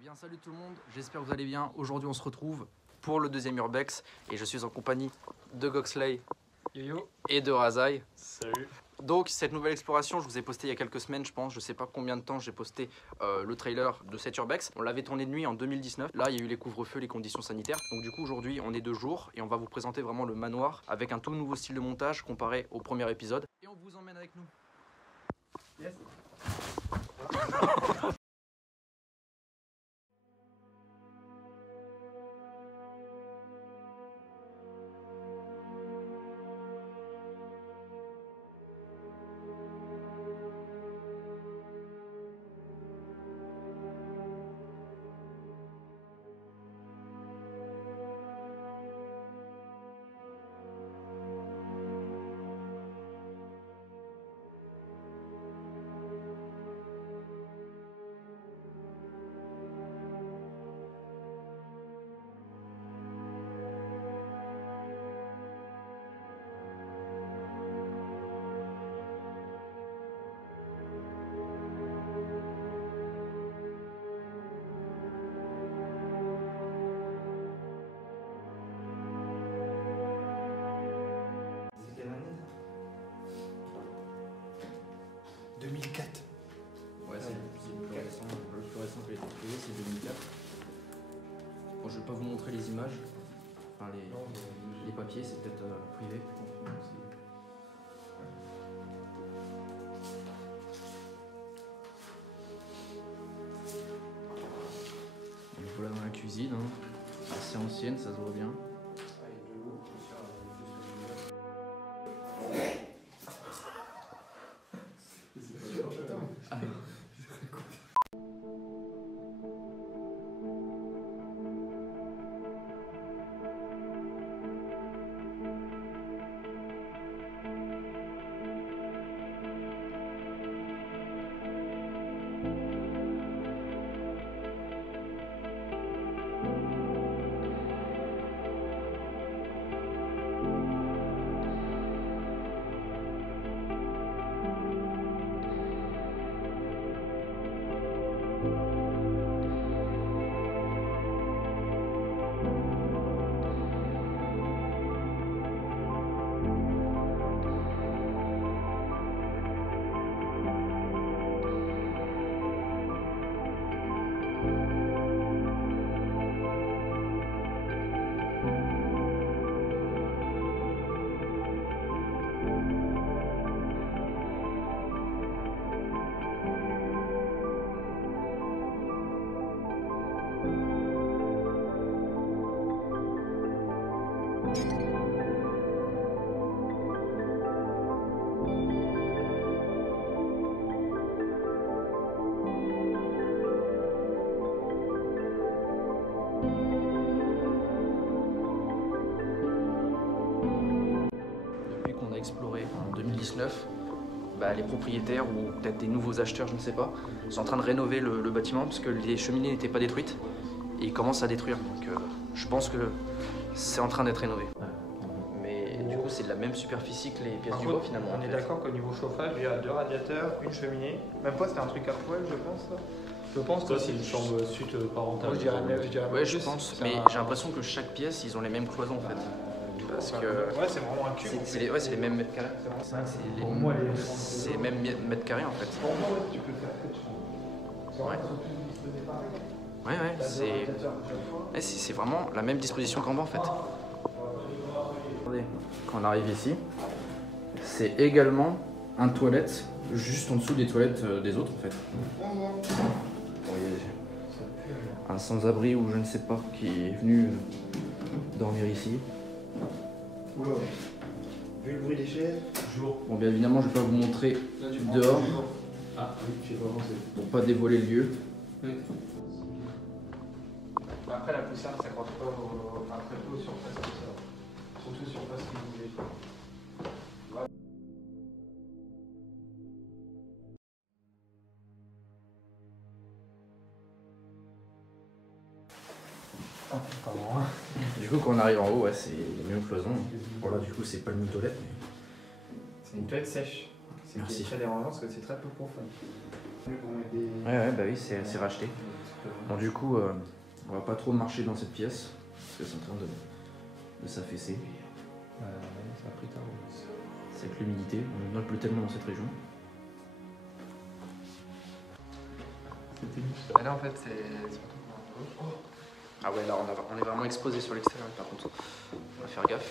Eh bien salut tout le monde, j'espère que vous allez bien. Aujourd'hui on se retrouve pour le deuxième Urbex et je suis en compagnie de Goxley et de Razai. Salut. Donc cette nouvelle exploration, je vous ai posté il y a quelques semaines je pense, je sais pas combien de temps j'ai posté le trailer de cet Urbex. On l'avait tourné de nuit en 2019, là il y a eu les couvre-feux, les conditions sanitaires. Donc du coup aujourd'hui on est de jour et on va vous présenter vraiment le manoir avec un tout nouveau style de montage comparé au premier épisode. Et on vous emmène avec nous. Yes. Ouais, c'est le plus récent. Le plus récent qui a été créé, c'est 2004. Bon, je vais pas vous montrer les images. Enfin, les papiers, c'est peut-être privé. Donc voilà dans la cuisine, hein. Assez ancienne, ça se voit bien. Exploré en 2019, les propriétaires ou peut-être des nouveaux acheteurs, je ne sais pas, sont en train de rénover le bâtiment parce que les cheminées n'étaient pas détruites et ils commencent à détruire. Donc je pense que c'est en train d'être rénové. Mais du coup c'est de la même superficie que les pièces du bois finalement. On est d'accord qu'au niveau chauffage, il y a 2 radiateurs, une cheminée. Même pas, c'était un truc à poêle, je pense. Je pense que c'est une chambre suite parentale. Moi, je dirais ouais, je pense, mais j'ai l'impression que chaque pièce, ils ont les mêmes cloisons en fait. Parce que ouais, c'est vraiment un cube. C'est les mêmes mètres carrés. C'est les mêmes mètres carrés en fait. Pour moi, tu peux faire que de chambre. Ouais, c'est vraiment la même disposition qu'en bas en fait. Regardez, quand on arrive ici, c'est également un toilette juste en dessous des toilettes des autres en fait. Bon, il y a un sans-abri ou je ne sais pas qui est venu dormir ici. Oula. Vu le bruit des chaises. Bon, bien évidemment, je ne vais pas vous montrer dehors. Ah oui, tu vas avancer. Pour pas dévoiler le lieu. Oui. Après, la poussière ne s'accroche pas très peu aux surfaces comme ça. Surtout aux surfaces qui bougent. Du coup, quand on arrive en haut, ouais, c'est mieux cloison. Bon, là, du coup, c'est pas une toilette, mais. C'est une toilette sèche. C'est qui est très dérangeant parce que c'est très peu profond. Ouais, bah oui, c'est racheté. Bon, du coup, on va pas trop marcher dans cette pièce parce que c'est en train de s'affaisser. Ça a pris tard. C'est avec l'humidité, on ne pleut tellement dans cette région. Là, en fait, c'est surtout pour un peu. Ah ouais, là on est vraiment exposé sur l'extérieur par contre. On va faire gaffe.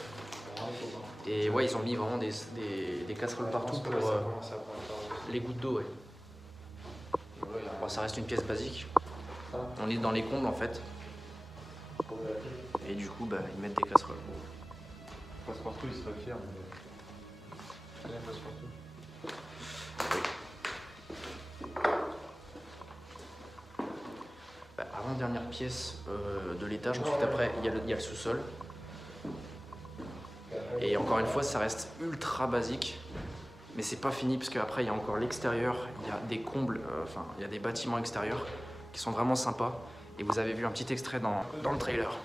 Et ouais, ils ont mis vraiment des casseroles partout pour les gouttes d'eau. Ouais. Bon, ça reste une pièce basique. On est dans les combles en fait. Et du coup, bah, ils mettent des casseroles. Passe-partout, il serait fier. Mais... Passe-partout. Avant-dernière pièce de l'étage, ensuite après il y a le sous-sol. Et encore une fois, ça reste ultra basique. Mais c'est pas fini parce qu'après il y a encore l'extérieur, il y a des combles, enfin il y a des bâtiments extérieurs qui sont vraiment sympas. Et vous avez vu un petit extrait dans le trailer.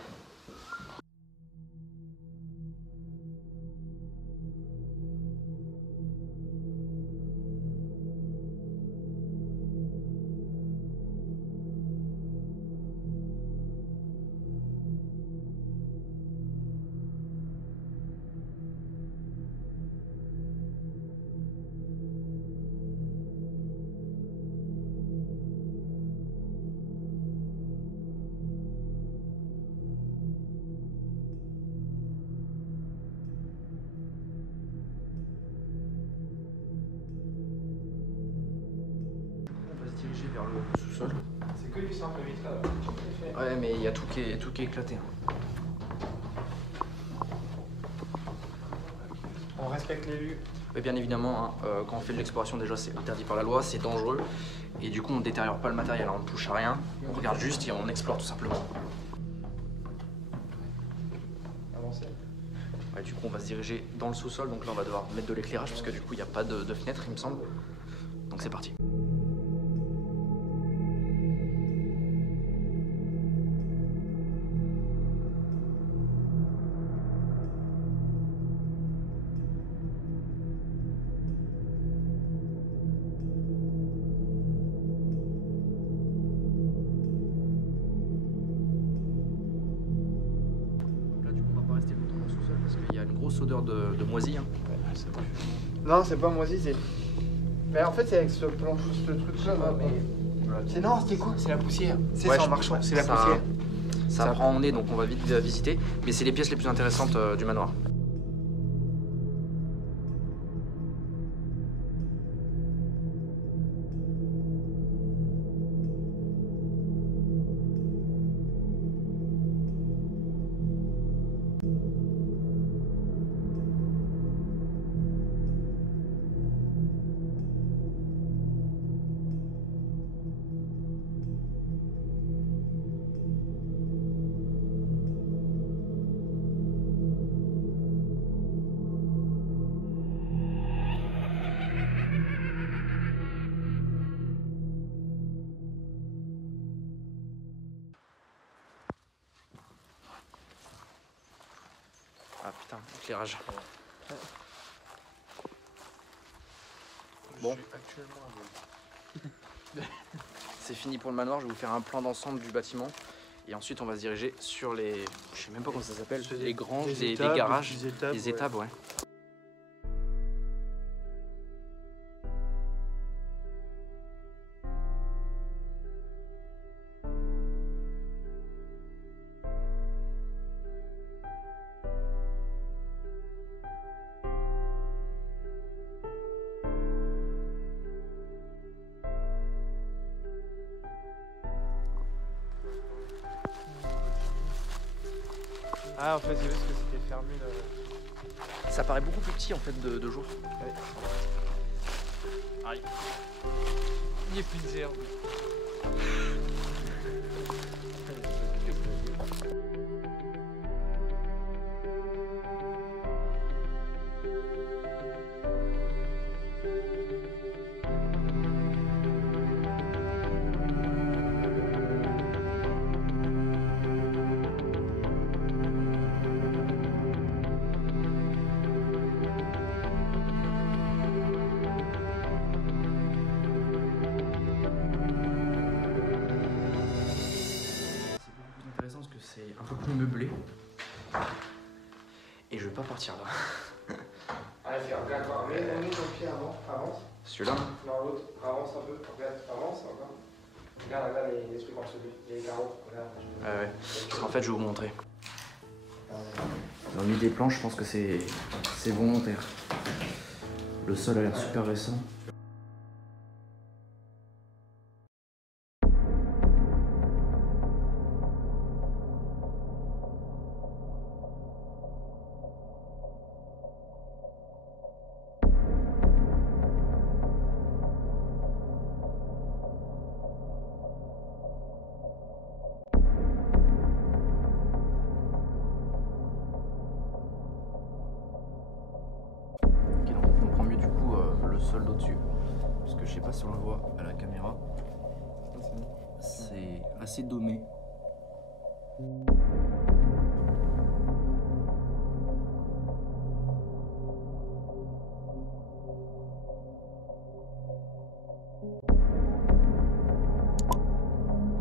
Diriger vers le sous-sol. C'est que du simple vitrage. Ouais, mais il y a tout qui est éclaté. On respecte les lieux. Oui, bien évidemment, hein, quand on fait de l'exploration, déjà c'est interdit par la loi, c'est dangereux. Et du coup, on ne détériore pas le matériel, on ne touche à rien. On regarde juste et on explore tout simplement. Avancez. Ouais, du coup, on va se diriger dans le sous-sol. Donc là, on va devoir mettre de l'éclairage parce que du coup, il n'y a pas de fenêtre, il me semble. Donc c'est parti. Parce qu'il y a une grosse odeur de moisi. Hein. Non, c'est pas moisi, c'est. Mais en fait, c'est avec ce planche, ce truc-là. Mais... Non, c'était quoi? C'est la poussière. C'est ouais, en marchant, c'est la poussière. Ça prend au nez, donc on va vite visiter. Mais c'est les pièces les plus intéressantes du manoir. Ah putain, éclairage. Bon. C'est fini pour le manoir, je vais vous faire un plan d'ensemble du bâtiment. Et ensuite on va se diriger sur les... Je sais même pas comment ça s'appelle. Les granges, les garages, les étables, ouais. Ah, en fait, c'est juste que c'était fermé là. Ça paraît beaucoup plus petit en fait de jour. Ouais. Aïe. Il n'y a plus de zéro. C'est un peu plus meublé. Et je vais pas partir là. Allez, fais encore. Mais on est dans le pied avant. Avance. Celui-là? Non, l'autre. Avance un peu. Regarde, avance encore. Regarde les trucs en dessous, les carreaux. Regarde. Ouais. Parce qu'en fait, je vais vous montrer. Dans le milieu des planches, je pense que c'est volontaire. Le sol a l'air super récent. Sol d'au-dessus, parce que je sais pas si on le voit à la caméra, c'est assez domé.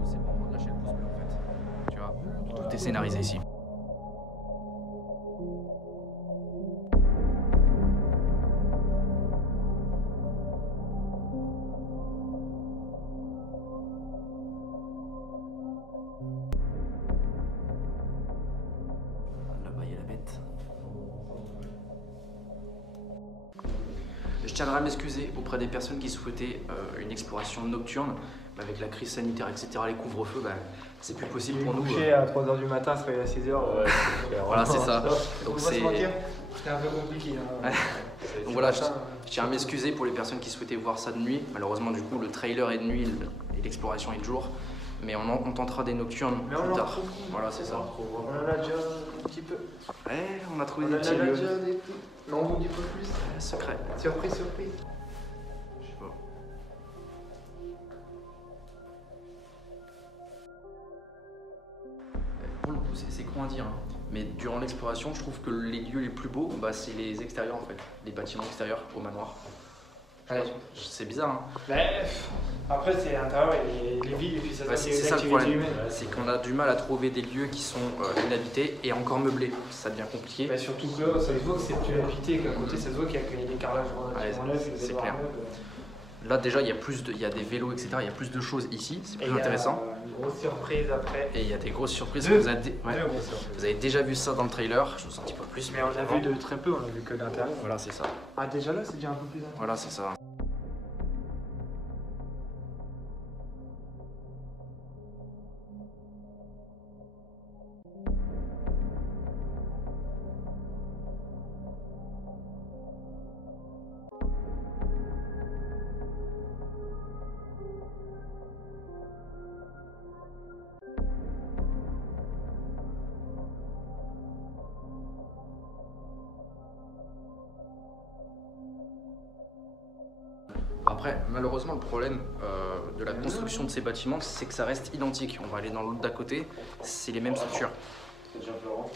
C'est vraiment de lâcher le pouce bleu en fait, tu vois, tout est scénarisé ici. Je tiendrai à m'excuser auprès des personnes qui souhaitaient une exploration nocturne. Avec la crise sanitaire, etc., les couvre-feux, bah, c'est plus possible pour nous. Coucher à 3h du matin, se réveiller à 6h. Ouais, voilà, c'est ça. Donc c'est un peu compliqué. Hein. Ouais. Donc voilà, je tiens à m'excuser pour les personnes qui souhaitaient voir ça de nuit. Malheureusement, du coup, le trailer est de nuit et l'exploration est de jour. Mais on tentera des nocturnes plus tard. Voilà, c'est ça. On en a déjà un petit peu. Ouais, on a trouvé des petits lieux. Mais on vous dit pas plus. Secret. Surprise. Je sais pas. Pour le coup, c'est con à dire. Hein. Mais durant l'exploration, je trouve que les lieux les plus beaux, bah, c'est les extérieurs en fait. Les bâtiments extérieurs au manoir. Ouais, c'est bizarre. Hein. Mais, après, c'est l'intérieur et les villes, et puis ça c'est ça le problème. C'est qu'on a du mal à trouver des lieux qui sont inhabités et encore meublés. Ça devient compliqué. Bah, surtout que ça se voit que c'est plus habité, qu'à côté, ça se voit qu'il y a des carrelages relativement neufs. C'est clair. Là, déjà, il y a des vélos, etc. Il y a plus de choses ici. C'est plus intéressant. Il y a une grosse surprise après. Et il y a des grosses surprises. Vous avez déjà vu ça dans le trailer. Je vous en dis pas plus. Mais on l'a vu de très peu, on l'a vu que d'intérieur. Voilà, c'est ça. Ah, déjà là, c'est déjà un peu plus intéressant. Voilà, c'est ça. Après, malheureusement, le problème de la construction de ces bâtiments, c'est que ça reste identique. On va aller dans l'autre d'à côté, c'est les mêmes structures. C'est déjà Florent,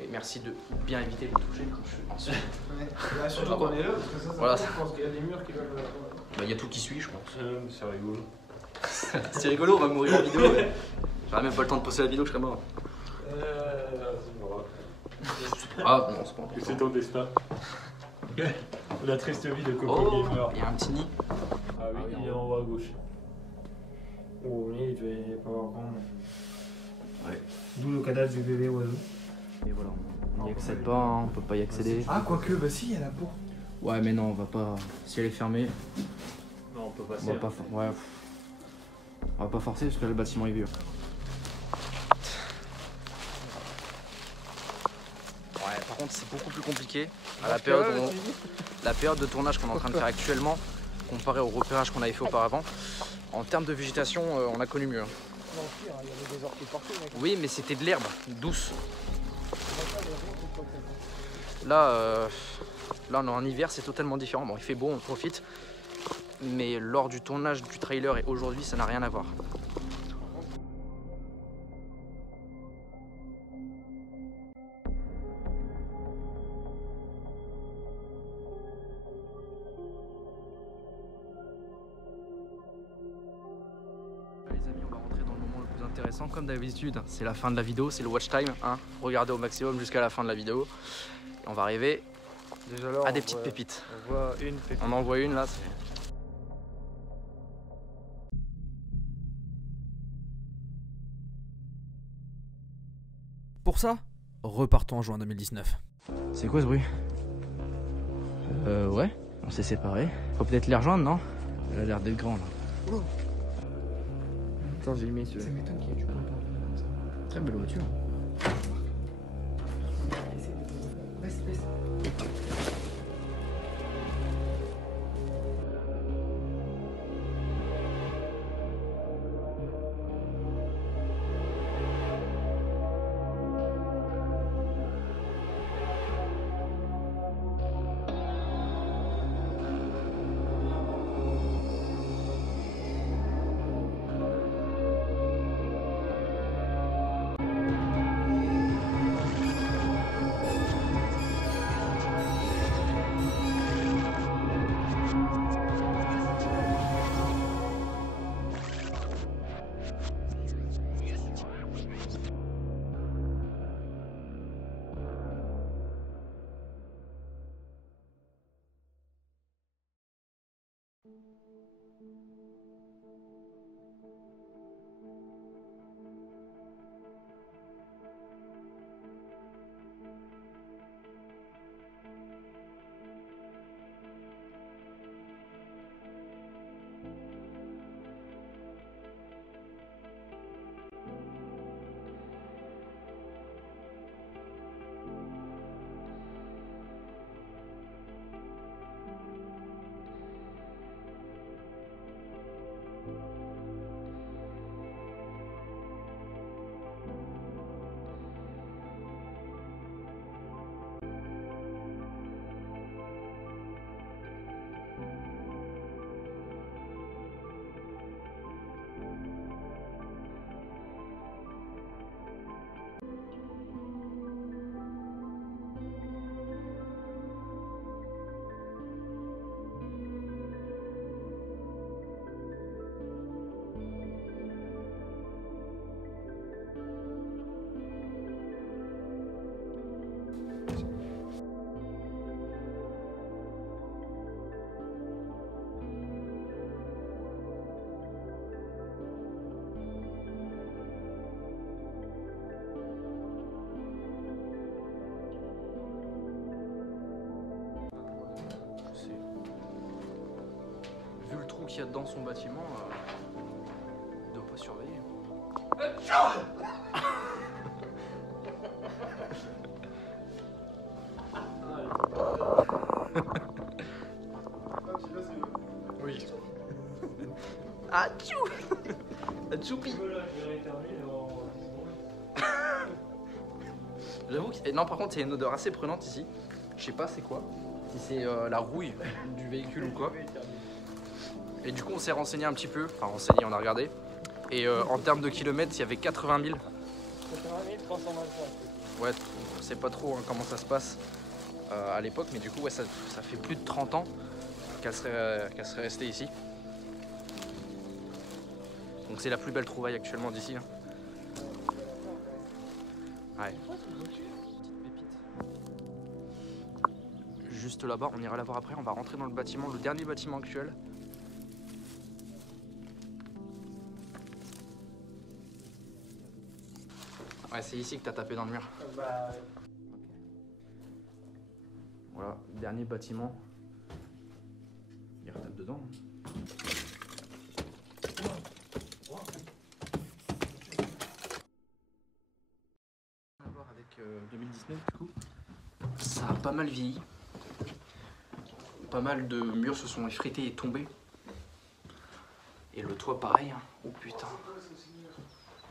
et merci de bien éviter de toucher quand je suis en dessous. Ouais. Surtout qu'on est là, parce que ça voilà. Je pense qu'il y a des murs qui doivent... Bah, il y a tout qui suit, je pense. c'est rigolo. C'est rigolo, on va mourir en vidéo. Ouais. J'aurais même pas le temps de poster la vidéo, je serais mort. Ah non, c'est pas important. C'est ton destin. La triste vie de Coco Oh, Gamer. il y a un petit nid. Ah oui, il est en haut à gauche. Oh, il devait pas avoir grand. Ouais. D'où le cadavre du bébé oiseau. Et voilà, on n'y accède pas, hein, on peut pas y accéder. Ah, quoique, bah si, il y a la porte. Ouais, mais non, on va pas. Si elle est fermée, Non, on peut passer. on va pas, ouais. On va pas forcer parce que là, le bâtiment est vieux. contre c'est beaucoup plus compliqué à la période de tournage qu'on est en train de faire actuellement comparé au repérage qu'on avait fait auparavant. En termes de végétation, on a connu mieux. Non, pire, il y avait des orties partout, mec. Oui, mais c'était de l'herbe douce. Là, là, on est en hiver, c'est totalement différent. Bon, il fait beau, on profite. Mais lors du tournage du trailer et aujourd'hui, ça n'a rien à voir. Les amis, on va rentrer dans le moment le plus intéressant. Comme d'habitude, c'est la fin de la vidéo, c'est le watch time. Hein. Regardez au maximum jusqu'à la fin de la vidéo. Et on va arriver Déjà là, à des petites pépites. On voit une pépite. On en voit une là. Pour ça, repartons en juin 2019. C'est quoi ce bruit? Ouais, on s'est séparés. Faut peut-être les rejoindre, non? Elle a l'air d'être grand là. Oh. Attends, j'ai mis ce. Ça m'étonne qu'il y ait du point. Très belle voiture. Baisse. Qu'il y a dans son bâtiment, il doit pas surveiller. Oui. Ah tchou. Tchoupi. J'avoue que non, par contre, il y a une odeur assez prenante ici. Je sais pas c'est quoi. Si c'est la rouille du véhicule ou quoi. Et du coup on s'est renseigné un petit peu, enfin renseigné, on a regardé. Et en termes de kilomètres, il y avait 80 000. 80 325. Ouais, on sait pas trop hein, comment ça se passe à l'époque, mais du coup ouais, ça fait plus de 30 ans qu'elle serait restée ici. Donc c'est la plus belle trouvaille actuellement d'ici. Hein. Ouais. Juste là-bas, on ira la voir après, on va rentrer dans le bâtiment, le dernier bâtiment actuel. Ouais, c'est ici que t'as tapé dans le mur. Bah... Voilà, dernier bâtiment. Il retape dedans. À voir avec 2019 du coup. Ça a pas mal vieilli. Pas mal de murs se sont effrités et tombés. Et le toit pareil. Hein. Oh putain.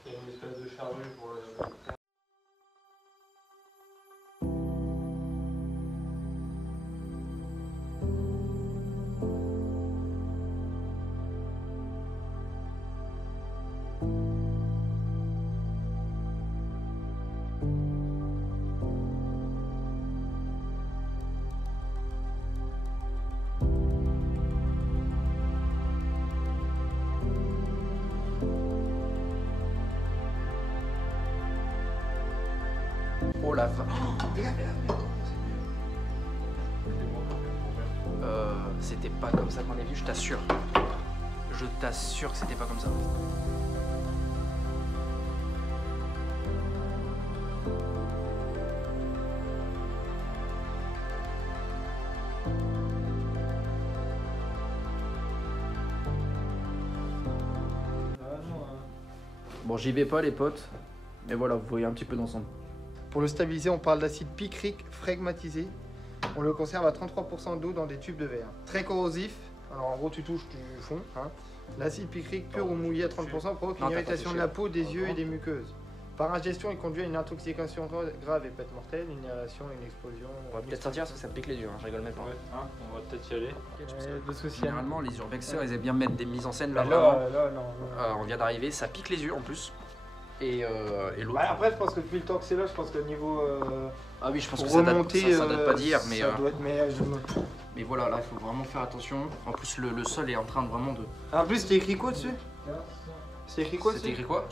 Il y a une espèce de charrue pour le... Oh la vache. C'était pas comme ça qu'on a vu, je t'assure. Je t'assure que c'était pas comme ça. Bon, j'y vais pas les potes, mais voilà, vous voyez un petit peu d'ensemble. Pour le stabiliser, on parle d'acide picrique fragmatisé. On le conserve à 33% d'eau dans des tubes de verre. Très corrosif. Alors en gros, tu touches, tu fonds. Hein. L'acide picrique pur ou mouillé à 30% provoque une irritation de la peau, des yeux et des muqueuses. Par ingestion, il conduit à une intoxication grave et peut-être mortelle, une inhalation, une explosion. On va peut-être sortir parce que ça me pique les yeux, hein, je rigole même pas. Ouais, hein, on va peut-être y aller. Le social. Généralement, les urbexeurs, ils aiment bien mettre des mises en scène là. Là, Vraiment. non. On vient d'arriver, ça pique les yeux en plus. Et l'autre. Bah, après, je pense que depuis le temps que c'est là, je pense que niveau Ah oui, je pense que ça date pas d'hier, mais, ça doit être mais voilà, là, il faut vraiment faire attention. En plus, le sol est en train de vraiment de. En plus, c'était écrit quoi dessus? C'était écrit quoi C'était dessus? écrit quoi?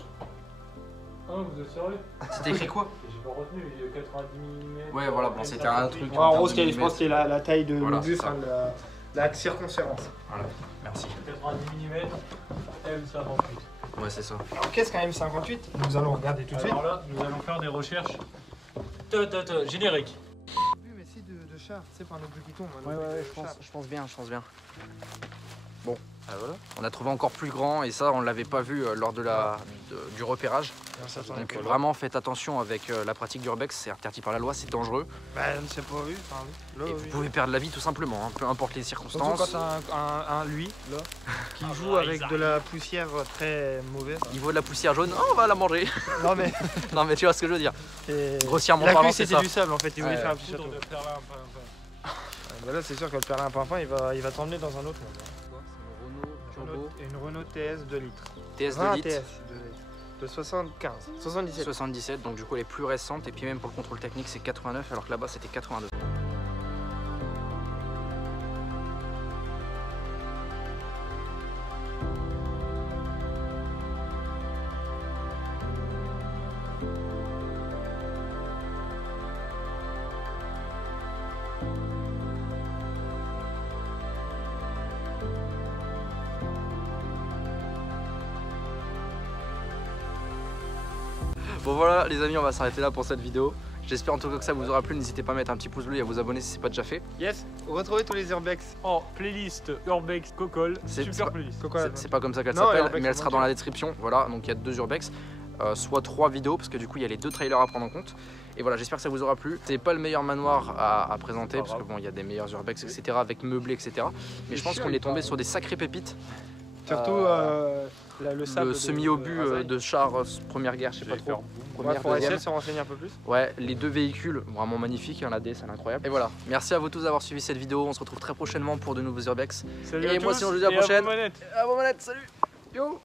Ah, vous êtes sérieux? C'était écrit quoi? J'ai pas retenu, il y a 90 mm. Ouais, voilà, bon, c'était un truc. En gros, je pense que c'est la taille de Voilà, l'obus, c'est ça. hein, la circonférence. Voilà, merci. 90 mm, M58. Ouais, c'est ça. Alors, qu'est-ce qu'un M58? Nous allons regarder tout de suite. Alors là, nous allons faire des recherches. Générique. Oui, mais c'est de char, c'est pas un obus qui tombe. Je pense bien. Bon, voilà. On a trouvé encore plus grand et ça, on l'avait pas vu lors de du repérage. Donc vraiment, faites attention avec la pratique du urbex, c'est interdit par la loi, c'est dangereux. Bah, je ne sais pas, oui. Enfin, là, Et oui. vous pouvez perdre la vie tout simplement, hein, peu importe les Surtout circonstances. quand t'as lui, là, qui joue avec de la poussière très mauvaise. Il vaut de la poussière jaune, oh, on va la manger. Non, mais. Non mais tu vois ce que je veux dire. Grossièrement La parlant, pluie, c'est c'était ça. du sable en fait, il voulait Ouais. faire un petit Poudre château. de perlimpinpin. Bah là, c'est sûr que le perlin pimpin, il va t'emmener dans un autre monde. Turbo Une Renault TS 2 litres. TS 20 2 litres. TS de 75, 77. 77, donc du coup elle est plus récente et puis même pour le contrôle technique c'est 89 alors que là-bas c'était 82. Bon voilà les amis, on va s'arrêter là pour cette vidéo. J'espère en tout cas que ça vous aura plu. N'hésitez pas à mettre un petit pouce bleu et à vous abonner si c'est pas déjà fait. Yes, retrouvez tous les urbex. En playlist Urbex Cocol, C'est super pas- playlist. C'est pas comme ça qu'elle Non, s'appelle, Urbex, mais elle c'est sera bon. dans la description. Voilà, donc il y a 2 urbex, soit 3 vidéos parce que du coup il y a les 2 trailers à prendre en compte. Et voilà, j'espère que ça vous aura plu. C'est pas le meilleur manoir à présenter parce que bon, il y a des meilleurs urbex, etc. avec meublé, etc. Mais je pense qu'on est tombé sur des sacrées pépites. Surtout le sable. Le semi-obus de char première guerre, je sais pas trop. Ouais, Première, pour essayer deuxième. de se renseigner un peu plus. Ouais, les 2 véhicules, vraiment magnifiques, hein, la DS elle est incroyable. Et voilà, merci à vous tous d'avoir suivi cette vidéo, on se retrouve très prochainement pour de nouveaux urbex. Salut Et à moi, tous, sinon, je vous dis à la et vos prochaine. manettes. À vos manettes, salut. Yo.